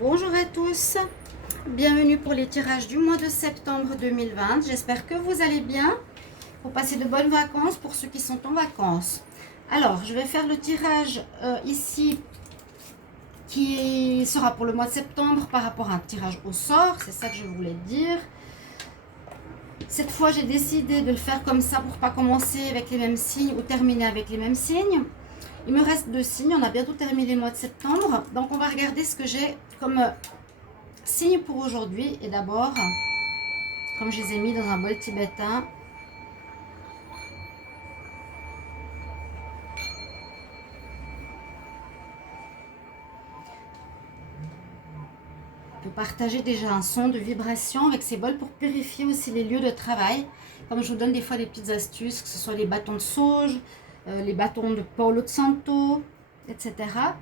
Bonjour à tous, bienvenue pour les tirages du mois de septembre 2020. J'espère que vous allez bien. Pour passer de bonnes vacances pour ceux qui sont en vacances. Alors, je vais faire le tirage ici qui sera pour le mois de septembre par rapport à un tirage au sort. C'est ça que je voulais dire. Cette fois, j'ai décidé de le faire comme ça pour pas commencer avec les mêmes signes ou terminer avec les mêmes signes. Il me reste 2 signes, on a bientôt terminé le mois de septembre. Donc, on va regarder ce que j'ai comme signe pour aujourd'hui. Et d'abord, comme je les ai mis dans un bol tibétain, on peut partager déjà un son de vibration avec ces bols pour purifier aussi les lieux de travail. Comme je vous donne des fois des petites astuces, que ce soit les bâtons de sauge, les bâtons de Paulo de Santo, etc.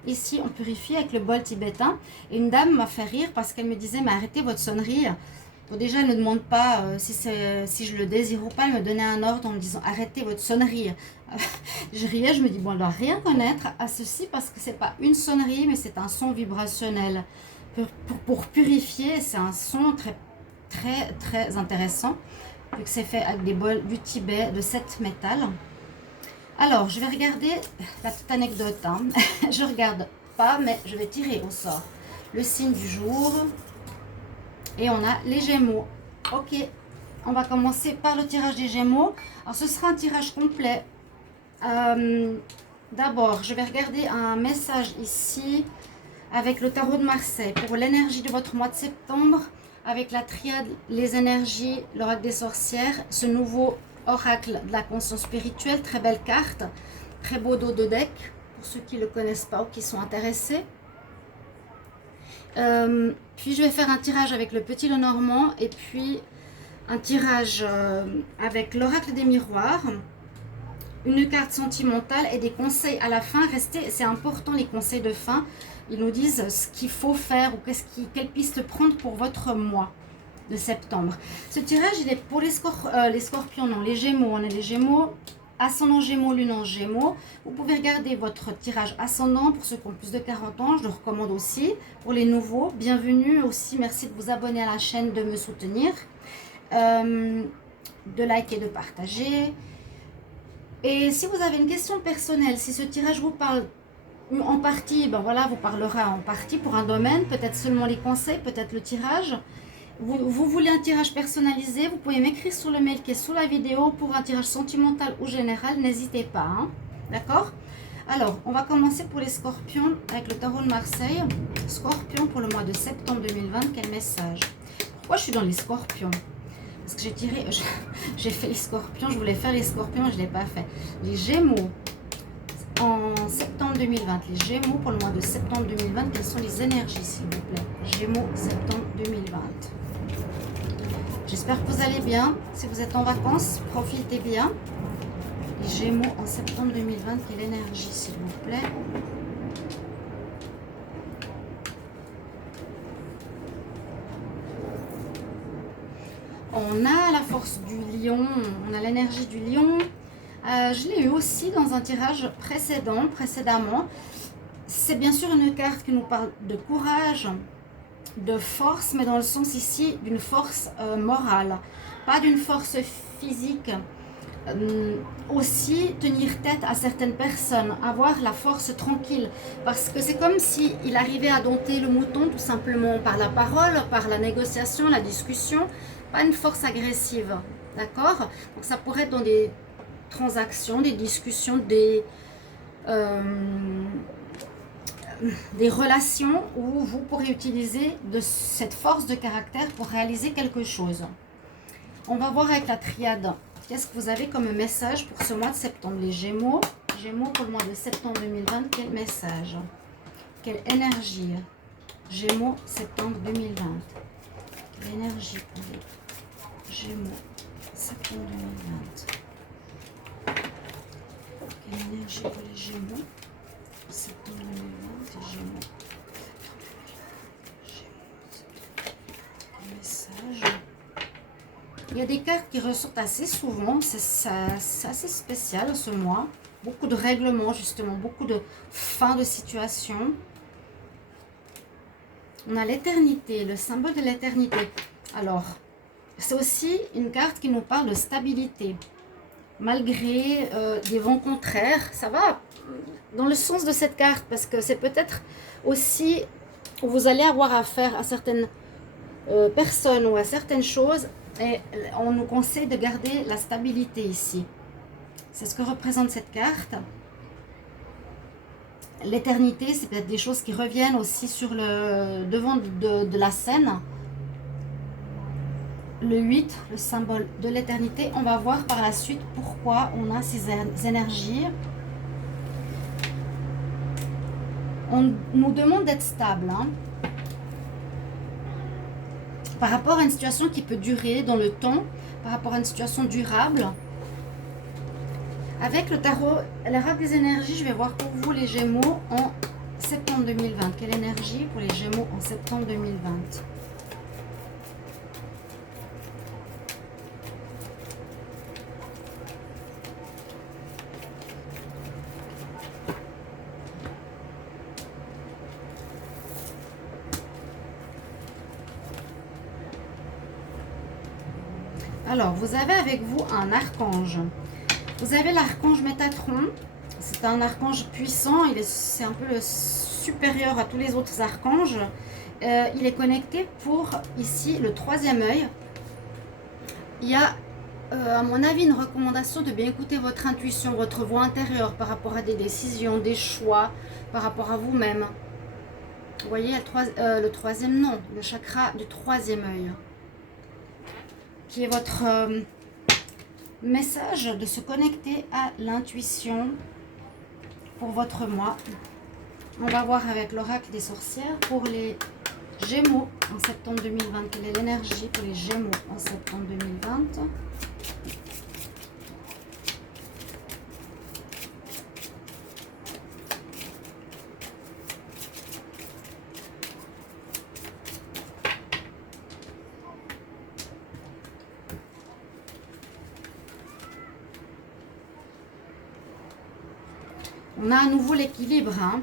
Ici, on purifie avec le bol tibétain. Et une dame m'a fait rire parce qu'elle me disait, mais arrêtez votre sonnerie. Bon, déjà, elle ne demande pas si je le désire ou pas. Elle me donnait un ordre en me disant, arrêtez votre sonnerie. Je riais, je me dis, bon, elle doit rien connaître à ceci parce que c'est pas une sonnerie, mais c'est un son vibrationnel. Pour purifier, c'est un son très intéressant, vu que c'est fait avec des bols du Tibet de 7 métal. Alors, je vais regarder la petite anecdote. Hein. Je regarde pas, mais je vais tirer au sort le signe du jour. Et on a les Gémeaux. Ok, on va commencer par le tirage des Gémeaux. Alors, ce sera un tirage complet. D'abord, je vais regarder un message ici avec le tarot de Marseille pour l'énergie de votre mois de septembre, avec la triade, les énergies, l'oracle des sorcières, ce nouveau oracle de la conscience spirituelle, très belle carte, très beau dos de deck, pour ceux qui ne le connaissent pas ou qui sont intéressés. Puis je vais faire un tirage avec le petit Lenormand et puis un tirage avec l'oracle des miroirs, une carte sentimentale et des conseils à la fin. Restez, c'est important les conseils de fin. Ils nous disent ce qu'il faut faire ou quelle piste prendre pour votre mois de septembre. Ce tirage, il est pour les scorpions, non, les gémeaux. On a les gémeaux, ascendant gémeaux, lune en gémeaux. Vous pouvez regarder votre tirage ascendant pour ceux qui ont plus de 40 ans. Je le recommande aussi. Pour les nouveaux, bienvenue aussi. Merci de vous abonner à la chaîne, de me soutenir. De liker et de partager. Et si vous avez une question personnelle, si ce tirage vous parle en partie, ben voilà, vous parlera en partie pour un domaine, peut-être seulement les conseils, peut-être le tirage. Vous voulez un tirage personnalisé, vous pouvez m'écrire sur le mail qui est sous la vidéo pour un tirage sentimental ou général, n'hésitez pas. Hein, d'accord? Alors, on va commencer pour les scorpions avec le tarot de Marseille. Scorpion pour le mois de septembre 2020, quel message? Pourquoi je suis dans les scorpions? Parce que j'ai fait les scorpions, je voulais faire les scorpions, je ne l'ai pas fait. Les gémeaux en septembre 2020, les gémeaux pour le mois de septembre 2020, quelles sont les énergies s'il vous plaît? Gémeaux septembre 2020. J'espère que vous allez bien. Si vous êtes en vacances, profitez bien. Les gémeaux en septembre 2020, quelle énergie s'il vous plaît? On a la force du lion, on a l'énergie du lion. Je l'ai eu aussi dans un tirage précédemment. C'est bien sûr une carte qui nous parle de courage, de force, mais dans le sens ici d'une force morale, pas d'une force physique. Aussi tenir tête à certaines personnes, avoir la force tranquille, parce que c'est comme s'il arrivait à dompter le mouton tout simplement par la parole, par la négociation, la discussion, pas une force agressive, d'accord? Donc ça pourrait être dans des transactions, des discussions, des relations où vous pourrez utiliser de cette force de caractère pour réaliser quelque chose. On va voir avec la triade. Qu'est-ce que vous avez comme message pour ce mois de septembre? Les Gémeaux. Gémeaux pour le mois de septembre 2020, quel message? Quelle énergie? Gémeaux, septembre 2020. Quelle énergie pour les Gémeaux, septembre 2020. Quelle énergie pour les Gémeaux, septembre 2020, les Gémeaux. Quel message? Il y a des cartes qui ressortent assez souvent, c'est assez spécial ce mois. Beaucoup de règlements justement, beaucoup de fin de situation. On a l'éternité, le symbole de l'éternité. Alors, c'est aussi une carte qui nous parle de stabilité. Malgré des vents contraires, ça va dans le sens de cette carte, parce que c'est peut-être aussi où vous allez avoir affaire à certaines personnes ou à certaines choses, et on nous conseille de garder la stabilité ici. C'est ce que représente cette carte. L'éternité, c'est peut-être des choses qui reviennent aussi sur le devant de la scène. Le 8, le symbole de l'éternité. On va voir par la suite pourquoi on a ces énergies. On nous demande d'être stable, hein, par rapport à une situation qui peut durer dans le temps, par rapport à une situation durable. Avec le tarot, l'oracle des énergies, je vais voir pour vous les Gémeaux en septembre 2020. Quelle énergie pour les Gémeaux en septembre 2020? Alors, vous avez avec vous un archange. Vous avez l'archange Métatron. C'est un archange puissant. C'est un peu le supérieur à tous les autres archanges. Il est connecté pour, ici, le troisième œil. Il y a, à mon avis, une recommandation de bien écouter votre intuition, votre voix intérieure par rapport à des décisions, des choix, par rapport à vous-même. Vous voyez, le troisième, non, le chakra du troisième œil, qui est votre message de se connecter à l'intuition pour votre mois. On va voir avec l'oracle des sorcières pour les Gémeaux en septembre 2020. Quelle est l'énergie pour les Gémeaux en septembre 2020? On a à nouveau l'équilibre, hein.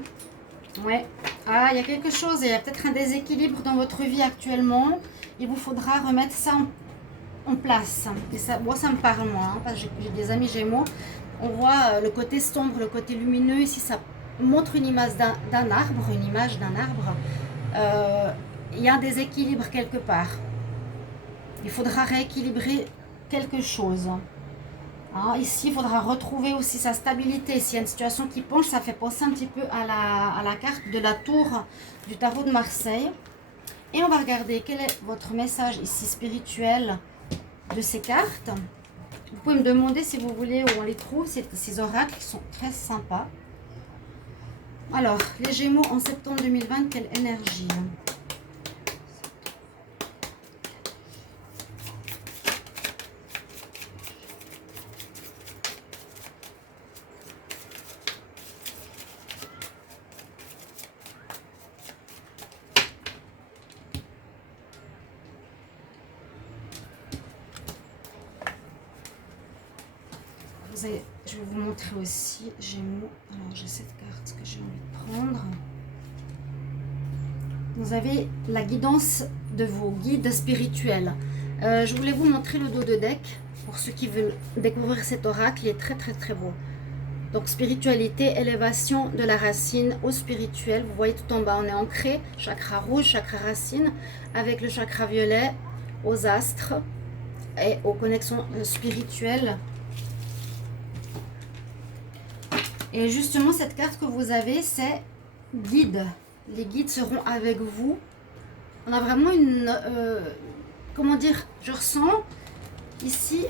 Ouais. Ah, il y a quelque chose, il y a peut-être un déséquilibre dans votre vie actuellement. Il vous faudra remettre ça en place. Et ça, moi, ça me parle, moi, hein, parce que j'ai des amis Gémeaux. On voit le côté sombre, le côté lumineux. Ici, ça montre une image d'un arbre, il y a un déséquilibre quelque part. Il faudra rééquilibrer quelque chose. Hein, ici, il faudra retrouver aussi sa stabilité. S'il y a une situation qui penche, ça fait penser un petit peu à la carte de la tour du tarot de Marseille. Et on va regarder quel est votre message ici spirituel de ces cartes. Vous pouvez me demander si vous voulez où on les trouve, ces oracles qui sont très sympas. Alors, les Gémeaux en septembre 2020, quelle énergie? Je vais vous montrer aussi Gémeaux. Alors j'ai cette carte que j'ai envie de prendre. Vous avez la guidance de vos guides spirituels. Je voulais vous montrer le dos de deck pour ceux qui veulent découvrir cet oracle. Il est très très très beau. Donc spiritualité, élévation de la racine au spirituel. Vous voyez tout en bas, on est ancré, chakra rouge, chakra racine, avec le chakra violet aux astres et aux connexions spirituelles. Et justement, cette carte que vous avez, c'est guide. Les guides seront avec vous. On a vraiment une... comment dire? Je ressens ici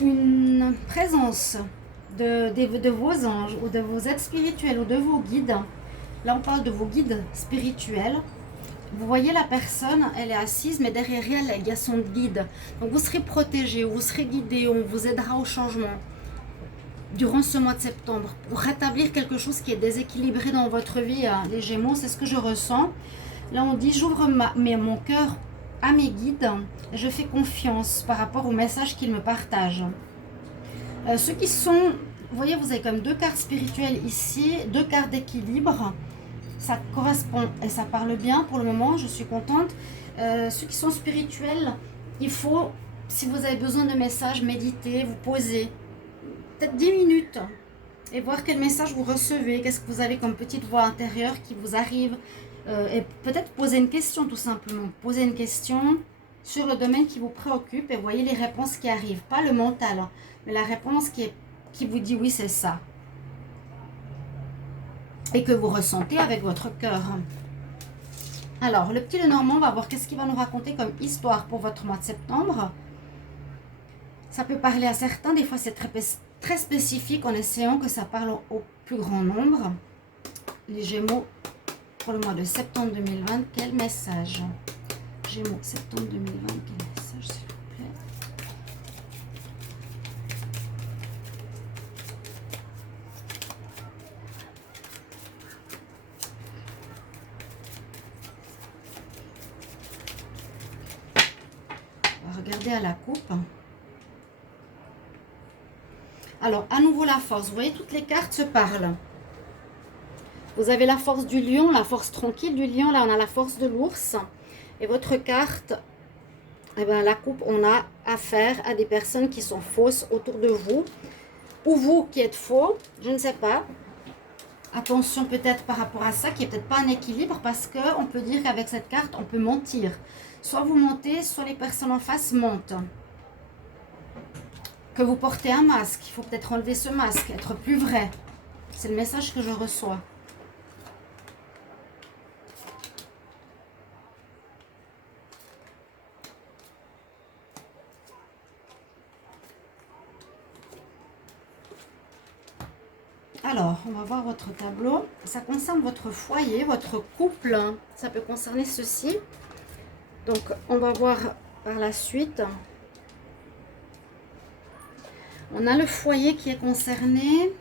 une présence de vos anges ou de vos êtres spirituels ou de vos guides. Là, on parle de vos guides spirituels. Vous voyez la personne, elle est assise, mais derrière elle, il y a son guide. Donc, vous serez protégé, vous serez guidé, on vous aidera au changement durant ce mois de septembre, pour rétablir quelque chose qui est déséquilibré dans votre vie, hein, les Gémeaux, c'est ce que je ressens. Là, on dit, j'ouvre mon cœur à mes guides, je fais confiance par rapport au message qu'ils me partagent. Ceux qui sont, vous voyez, vous avez comme deux cartes spirituelles ici, deux cartes d'équilibre. ça correspond et ça parle bien pour le moment, je suis contente. Ceux qui sont spirituels, il faut, si vous avez besoin de messages, méditer, vous poser peut-être 10 minutes et voir quel message vous recevez, qu'est-ce que vous avez comme petite voix intérieure qui vous arrive, et peut-être poser une question tout simplement, poser une question sur le domaine qui vous préoccupe et voyez les réponses qui arrivent, pas le mental, hein, mais la réponse qui vous dit oui c'est ça, et que vous ressentez avec votre cœur. Alors, le petit Lenormand, on va voir qu'est-ce qu'il va nous raconter comme histoire pour votre mois de septembre. Ça peut parler à certains, des fois c'est très spécifique en essayant que ça parle au plus grand nombre. Les Gémeaux, pour le mois de septembre 2020, quel message? Gémeaux, septembre 2020, quel message s'il vous plaît? On va regarder à la coupe. Alors, à nouveau la force. Vous voyez, toutes les cartes se parlent. Vous avez la force du lion, la force tranquille du lion. Là, on a la force de l'ours. Et votre carte, eh bien, la coupe, on a affaire à des personnes qui sont fausses autour de vous. Ou vous qui êtes faux, je ne sais pas. Attention peut-être par rapport à ça, qui n'est peut-être pas un équilibre. Parce qu'on peut dire qu'avec cette carte, on peut mentir. Soit vous mentez, soit les personnes en face mentent. Que vous portez un masque, il faut peut-être enlever ce masque, être plus vrai. C'est le message que je reçois. Alors, on va voir votre tableau. Ça concerne votre foyer, votre couple. Ça peut concerner ceci. Donc, on va voir par la suite. On a le foyer qui est concerné.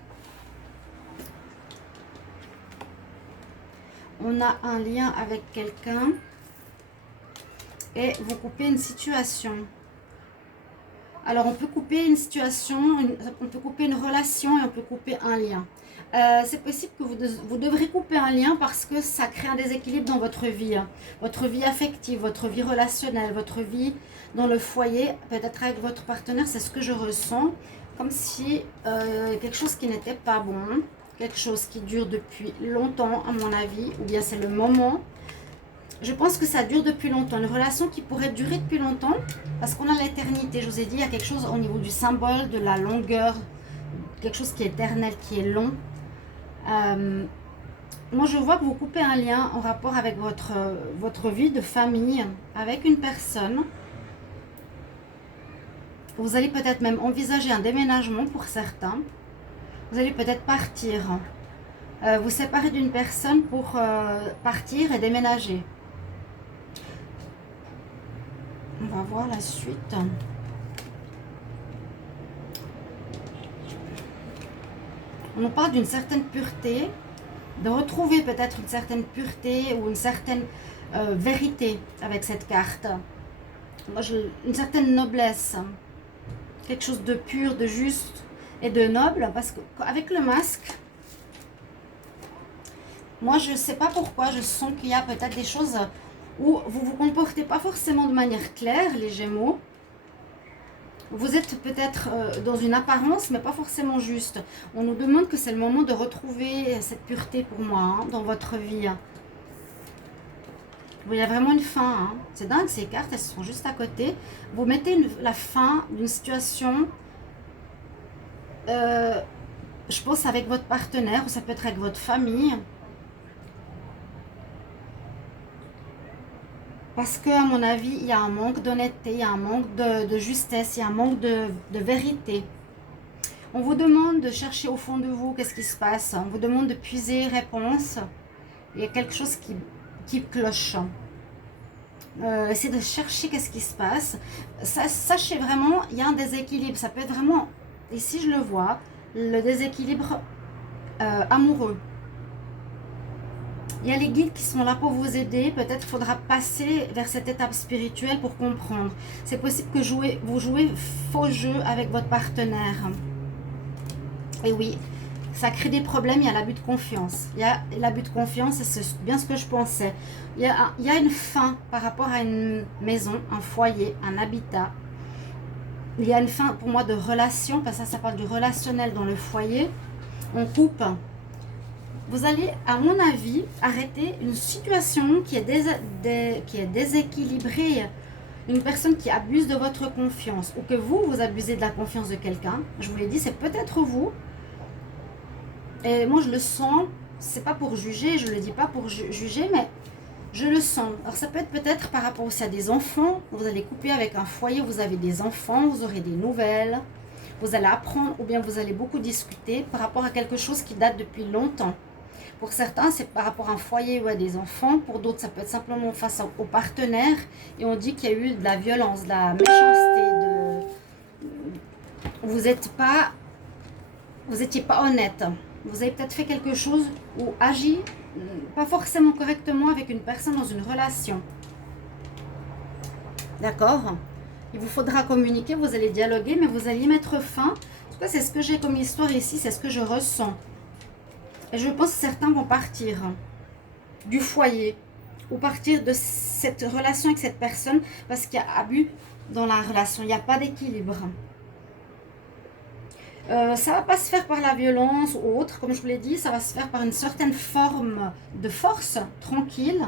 On a un lien avec quelqu'un. Et vous coupez une situation. Alors, on peut couper une situation, on peut couper une relation et on peut couper un lien. C'est possible que vous devrez couper un lien parce que ça crée un déséquilibre dans votre vie. Votre vie affective, votre vie relationnelle, votre vie dans le foyer, peut-être avec votre partenaire, c'est ce que je ressens. Comme si quelque chose qui n'était pas bon, quelque chose qui dure depuis longtemps à mon avis, ou bien c'est le moment. Je pense que ça dure depuis longtemps, une relation qui pourrait durer depuis longtemps, parce qu'on a l'éternité, je vous ai dit, il y a quelque chose au niveau du symbole, de la longueur, quelque chose qui est éternel, qui est long. Moi je vois que vous coupez un lien en rapport avec votre vie de famille, avec une personne. Vous allez peut-être même envisager un déménagement pour certains. Vous allez peut-être partir, vous séparer d'une personne pour partir et déménager. On va voir la suite. On nous parle d'une certaine pureté, de retrouver peut-être une certaine pureté ou une certaine vérité avec cette carte. Moi, une certaine noblesse. Quelque chose de pur, de juste et de noble, parce qu'avec le masque, moi je ne sais pas pourquoi, je sens qu'il y a peut-être des choses où vous ne vous comportez pas forcément de manière claire, les Gémeaux. Vous êtes peut-être dans une apparence, mais pas forcément juste. On nous demande que c'est le moment de retrouver cette pureté pour moi, hein, dans votre vie. Il y a vraiment une fin, hein. C'est dingue, ces cartes, elles sont juste à côté. Vous mettez la fin d'une situation, je pense avec votre partenaire, ou ça peut être avec votre famille. Parce qu'à mon avis, il y a un manque d'honnêteté, il y a un manque de justesse, il y a un manque de vérité. On vous demande de chercher au fond de vous qu'est-ce qui se passe. On vous demande de puiser réponse. Il y a quelque chose qui cloche. Essayez de chercher qu'est-ce qui se passe. Sachez vraiment, il y a un déséquilibre. Ça peut être vraiment, ici je le vois, le déséquilibre amoureux. Il y a les guides qui sont là pour vous aider. Peut-être qu'il faudra passer vers cette étape spirituelle pour comprendre. C'est possible que vous jouez faux jeu avec votre partenaire. Et oui, Ça crée des problèmes, il y a l'abus de confiance. Il y a l'abus de confiance, et c'est bien ce que je pensais. Il y a une fin par rapport à une maison, un foyer, un habitat. Il y a une fin pour moi de relation, parce que ça parle du relationnel dans le foyer. On coupe. Vous allez, à mon avis, arrêter une situation qui est déséquilibrée. Une personne qui abuse de votre confiance, ou que vous abusez de la confiance de quelqu'un. Je vous l'ai dit, c'est peut-être vous. Et moi, je le sens. C'est pas pour juger, je le dis pas pour juger, mais je le sens. Alors, ça peut être peut-être par rapport aussi à des enfants. Vous allez couper avec un foyer, vous avez des enfants, vous aurez des nouvelles. Vous allez apprendre, ou bien vous allez beaucoup discuter par rapport à quelque chose qui date depuis longtemps. Pour certains, c'est par rapport à un foyer ou à des enfants. Pour d'autres, ça peut être simplement face au partenaire. Et on dit qu'il y a eu de la violence, de la méchanceté. Vous n'étiez pas honnête. Vous avez peut-être fait quelque chose ou agi pas forcément correctement avec une personne dans une relation. D'accord? Il vous faudra communiquer, vous allez dialoguer, mais vous allez y mettre fin. En tout cas, c'est ce que j'ai comme histoire ici, c'est ce que je ressens. Et je pense que certains vont partir du foyer ou partir de cette relation avec cette personne parce qu'il y a abus dans la relation, il n'y a pas d'équilibre. Ça ne va pas se faire par la violence ou autre, comme je vous l'ai dit, ça va se faire par une certaine forme de force, tranquille.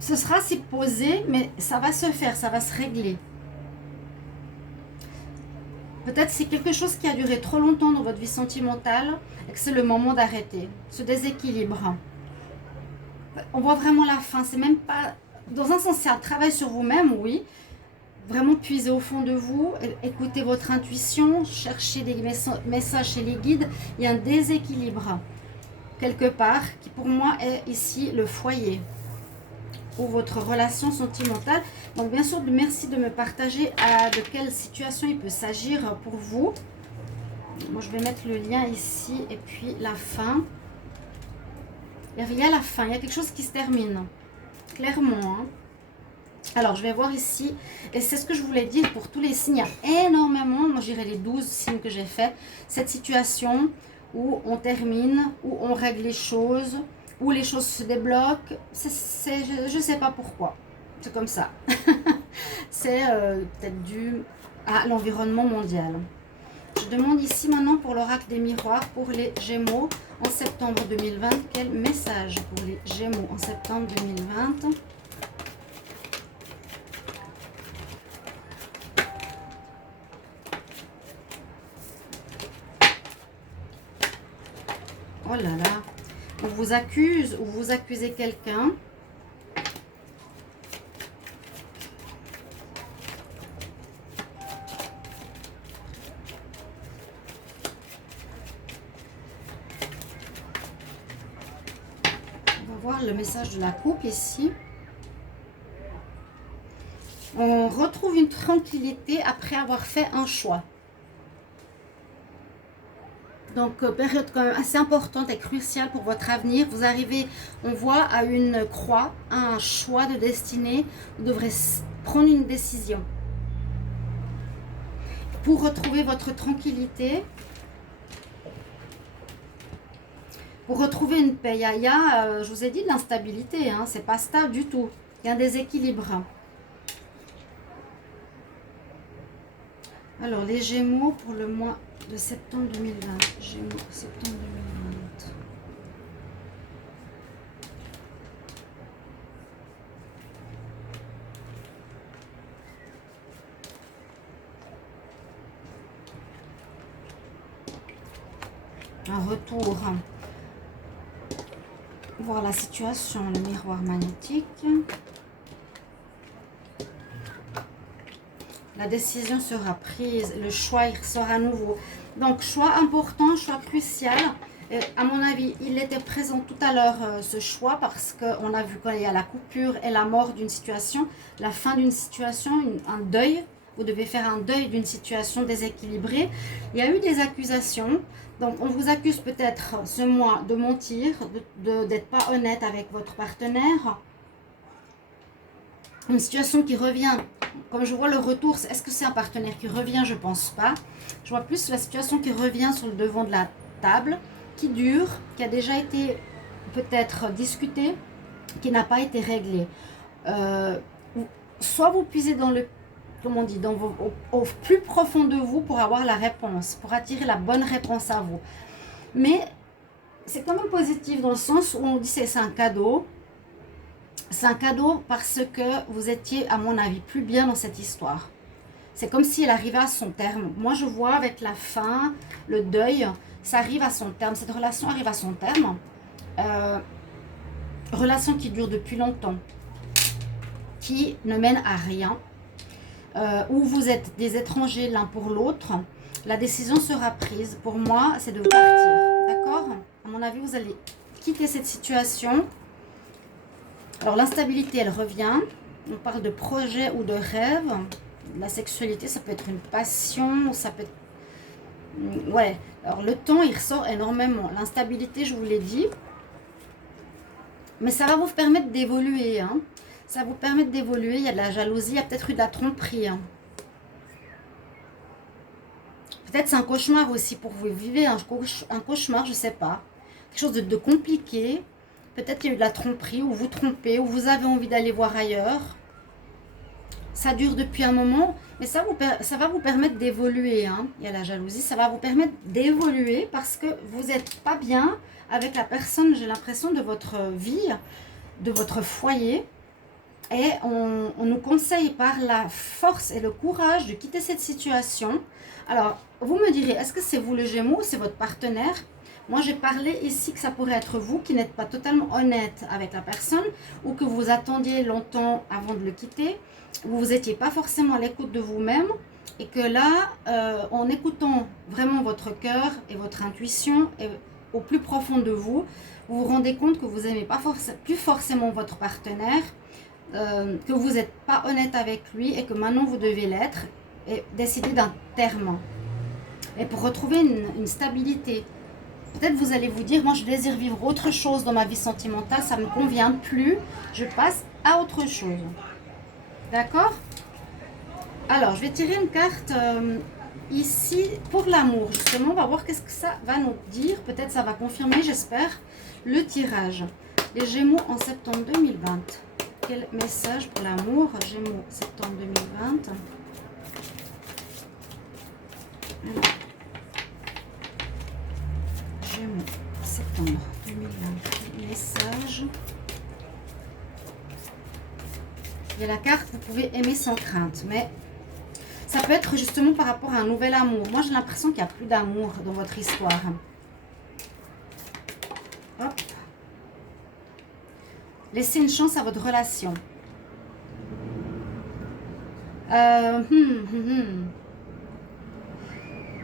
Ce sera assez posé, mais ça va se faire, ça va se régler. Peut-être c'est quelque chose qui a duré trop longtemps dans votre vie sentimentale et que c'est le moment d'arrêter ce déséquilibre. On voit vraiment la fin. C'est même pas... Dans un sens, c'est un travail sur vous-même, oui. Vraiment puiser au fond de vous, écoutez votre intuition, cherchez des messages chez les guides. Il y a un déséquilibre quelque part qui pour moi est ici le foyer ou votre relation sentimentale. Donc bien sûr, merci de me partager de quelle situation il peut s'agir pour vous. Moi, je vais mettre le lien ici et puis la fin. Il y a la fin, il y a quelque chose qui se termine, clairement. Hein. Alors, je vais voir ici, et c'est ce que je voulais dire pour tous les signes. Il y a énormément, moi j'irai les 12 signes que j'ai fait, cette situation où on termine, où on règle les choses, où les choses se débloquent, je ne sais pas pourquoi, c'est comme ça. C'est peut-être dû à l'environnement mondial. Je demande ici maintenant pour l'oracle des miroirs, pour les Gémeaux en septembre 2020, quel message pour les Gémeaux en septembre 2020 ? Oh là là, on vous accuse ou vous accusez quelqu'un. On va voir le message de la coupe ici. On retrouve une tranquillité après avoir fait un choix. Donc, période quand même assez importante et cruciale pour votre avenir. Vous arrivez, on voit, à une croix, à un choix de destinée. Vous devrez prendre une décision. Pour retrouver votre tranquillité, pour retrouver une paix. Il y a je vous ai dit, de l'instabilité. Hein, c'est pas stable du tout. Il y a un déséquilibre. Alors, les Gémeaux pour le mois de septembre 2020. Gémeaux, septembre 2020. Un retour. Voir la situation, le miroir magnétique. La décision sera prise, le choix il sera nouveau. Donc, choix important, choix crucial. À mon avis, il était présent tout à l'heure, ce choix, parce qu'on a vu qu'il y a la coupure et la mort d'une situation, la fin d'une situation, un deuil. Vous devez faire un deuil d'une situation déséquilibrée. Il y a eu des accusations. Donc, on vous accuse peut-être ce mois de mentir, d'être pas honnête avec votre partenaire. Une situation qui revient comme je vois le retour, est-ce que c'est un partenaire qui revient? Je pense pas. Je vois plus la situation qui revient sur le devant de la table, qui dure, qui a déjà été peut-être discutée, qui n'a pas été réglée. Soit vous puisez dans le, comment on dit, au plus profond de vous pour avoir la réponse, pour attirer la bonne réponse à vous. Mais c'est quand même positif dans le sens où on dit que c'est un cadeau. C'est un cadeau parce que vous étiez, à mon avis, plus bien dans cette histoire. C'est comme si elle arrivait à son terme. Moi, je vois avec la fin, le deuil, ça arrive à son terme. Cette relation arrive à son terme. Relation qui dure depuis longtemps, qui ne mène à rien, où vous êtes des étrangers l'un pour l'autre. La décision sera prise. Pour moi, c'est de partir. D'accord? À mon avis, vous allez quitter cette situation. Alors, l'instabilité, elle revient. On parle de projet ou de rêve. La sexualité, ça peut être une passion, ça peut être... Ouais, alors le temps, il ressort énormément. L'instabilité, je vous l'ai dit. Mais ça va vous permettre d'évoluer. Hein. Ça va vous permettre d'évoluer. Il y a de la jalousie, il y a peut-être eu de la tromperie. Hein. Peut-être c'est un cauchemar aussi pour vous. Vous vivez un cauchemar, je ne sais pas. Quelque chose de compliqué. Peut-être qu'il y a eu de la tromperie, ou vous trompez, ou vous avez envie d'aller voir ailleurs. Ça dure depuis un moment, mais ça va vous permettre d'évoluer. Hein. Il y a la jalousie, ça va vous permettre d'évoluer parce que vous n'êtes pas bien avec la personne, j'ai l'impression, de votre vie, de votre foyer. Et on nous conseille par la force et le courage de quitter cette situation. Alors, vous me direz, est-ce que c'est vous le Gémeaux ou c'est votre partenaire? Moi, j'ai parlé ici que ça pourrait être vous qui n'êtes pas totalement honnête avec la personne ou que vous attendiez longtemps avant de le quitter. Vous n'étiez pas forcément à l'écoute de vous-même et que là, en écoutant vraiment votre cœur et votre intuition et au plus profond de vous, vous vous rendez compte que vous n'aimez pas plus forcément votre partenaire, que vous n'êtes pas honnête avec lui et que maintenant vous devez l'être et décider d'un terme. Et pour retrouver une stabilité, peut-être vous allez vous dire, moi je désire vivre autre chose dans ma vie sentimentale, ça ne me convient plus, je passe à autre chose. D'accord? Alors, je vais tirer une carte ici pour l'amour. Justement, on va voir qu'est-ce que ça va nous dire. Peut-être ça va confirmer, j'espère, le tirage. Les Gémeaux en septembre 2020. Quel message pour l'amour? Gémeaux, septembre 2020. Alors, Gémeaux, septembre 2020. Message. Il y a la carte, vous pouvez aimer sans crainte, mais ça peut être justement par rapport à un nouvel amour. Moi, j'ai l'impression qu'il n'y a plus d'amour dans votre histoire. Hop. Laissez une chance à votre relation.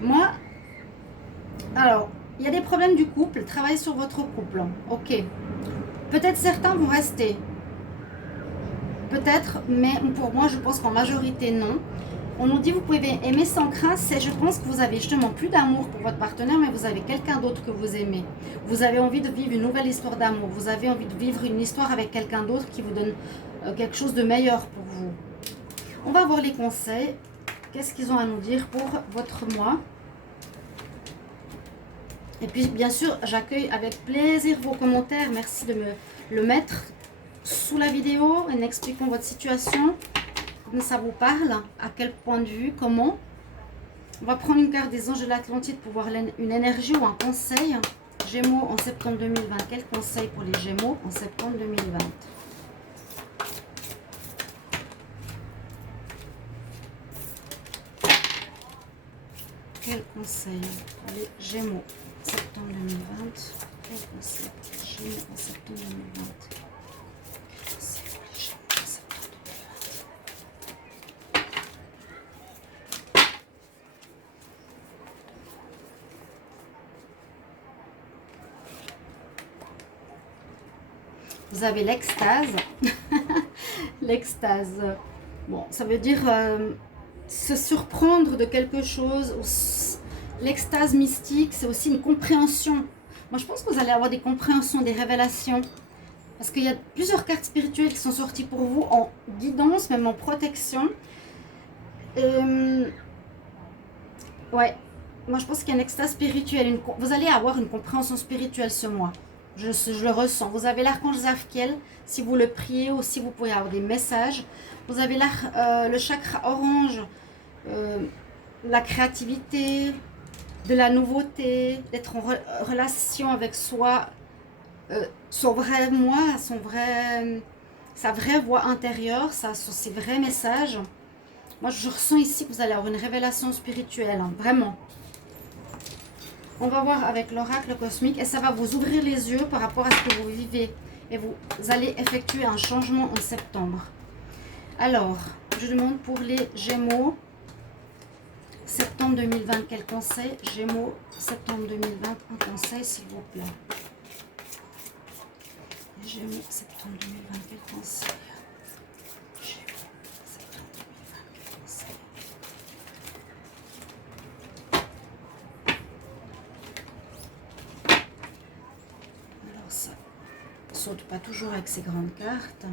Moi, alors, il y a des problèmes du couple. Travaillez sur votre couple. Ok. Peut-être certains vont rester. Peut-être, mais pour moi, je pense qu'en majorité, non. On nous dit vous pouvez aimer sans crainte, c'est je pense que vous avez justement plus d'amour pour votre partenaire, mais vous avez quelqu'un d'autre que vous aimez. Vous avez envie de vivre une nouvelle histoire d'amour. Vous avez envie de vivre une histoire avec quelqu'un d'autre qui vous donne quelque chose de meilleur pour vous. On va voir les conseils. Qu'est-ce qu'ils ont à nous dire pour votre mois? Et puis, bien sûr, j'accueille avec plaisir vos commentaires. Merci de me le mettre sous la vidéo en expliquant votre situation. Comme ça vous parle, à quel point de vue, comment. On va prendre une carte des anges de l'Atlantide pour voir une énergie ou un conseil. Gémeaux en septembre 2020. Quel conseil pour les Gémeaux en septembre 2020? Quel conseil pour les Gémeaux en septembre 2020? Quel conseil pour les Gémeaux en septembre 2020? Vous avez l'extase. L'extase. Bon, ça veut dire se surprendre de quelque chose. L'extase mystique, c'est aussi une compréhension. Moi, je pense que vous allez avoir des compréhensions, des révélations. Parce qu'il y a plusieurs cartes spirituelles qui sont sorties pour vous en guidance, même en protection. Ouais, moi je pense qu'il y a une extase spirituelle. Vous allez avoir une compréhension spirituelle ce mois. Je le ressens. Vous avez l'archange Zadkiel, si vous le priez aussi, vous pouvez avoir des messages. Vous avez le chakra orange, la créativité, de la nouveauté, d'être en relation avec soi, son vrai moi, sa vraie voix intérieure, ses vrais messages. Moi, je ressens ici que vous allez avoir une révélation spirituelle, hein, vraiment. On va voir avec l'oracle cosmique et ça va vous ouvrir les yeux par rapport à ce que vous vivez. Et vous allez effectuer un changement en septembre. Alors, je demande pour les Gémeaux, septembre 2020, quel conseil? Gémeaux, septembre 2020, un conseil s'il vous plaît. Gémeaux, septembre 2020, quel conseil? Gémeaux, septembre 2020, quel conseil? Alors ça saute pas toujours avec ces grandes cartes.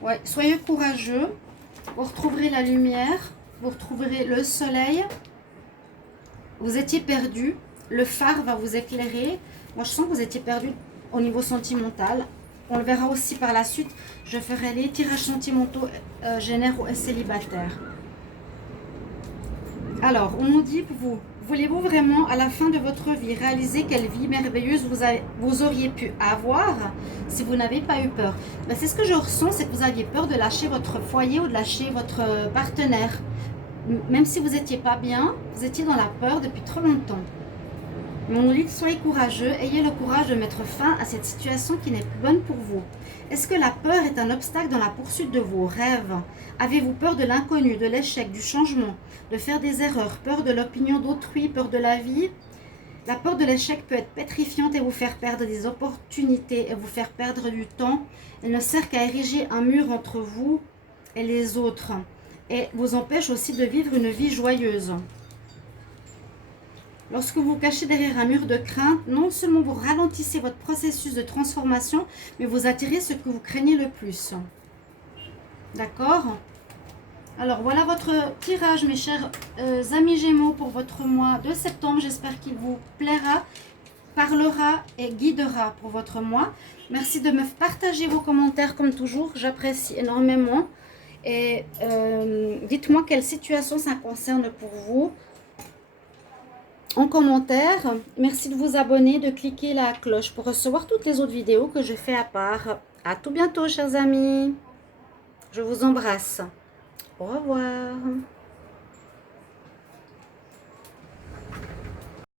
Ouais, soyez courageux. Vous retrouverez la lumière, vous retrouverez le soleil. Vous étiez perdu, le phare va vous éclairer. Moi, je sens que vous étiez perdu au niveau sentimental. On le verra aussi par la suite. Je ferai les tirages sentimentaux généraux et célibataires. Alors, on nous dit pour vous, voulez-vous vraiment à la fin de votre vie réaliser quelle vie merveilleuse vous auriez pu avoir si vous n'avez pas eu peur? Ben, c'est ce que je ressens, c'est que vous aviez peur de lâcher votre foyer ou de lâcher votre partenaire. Même si vous n'étiez pas bien, vous étiez dans la peur depuis trop longtemps. Mon lit, soyez courageux, ayez le courage de mettre fin à cette situation qui n'est plus bonne pour vous. Est-ce que la peur est un obstacle dans la poursuite de vos rêves? Avez-vous peur de l'inconnu, de l'échec, du changement, de faire des erreurs, peur de l'opinion d'autrui, peur de la vie? La peur de l'échec peut être pétrifiante et vous faire perdre des opportunités et vous faire perdre du temps. Elle ne sert qu'à ériger un mur entre vous et les autres et vous empêche aussi de vivre une vie joyeuse. Lorsque vous vous cachez derrière un mur de crainte, non seulement vous ralentissez votre processus de transformation, mais vous attirez ce que vous craignez le plus. D'accord? Alors voilà votre tirage, mes chers amis Gémeaux, pour votre mois de septembre. J'espère qu'il vous plaira, parlera et guidera pour votre mois. Merci de me partager vos commentaires comme toujours, j'apprécie énormément. Et dites-moi quelle situation ça concerne pour vous en commentaire. Merci de vous abonner, de cliquer la cloche pour recevoir toutes les autres vidéos que je fais à part. À tout bientôt, chers amis. Je vous embrasse. Au revoir.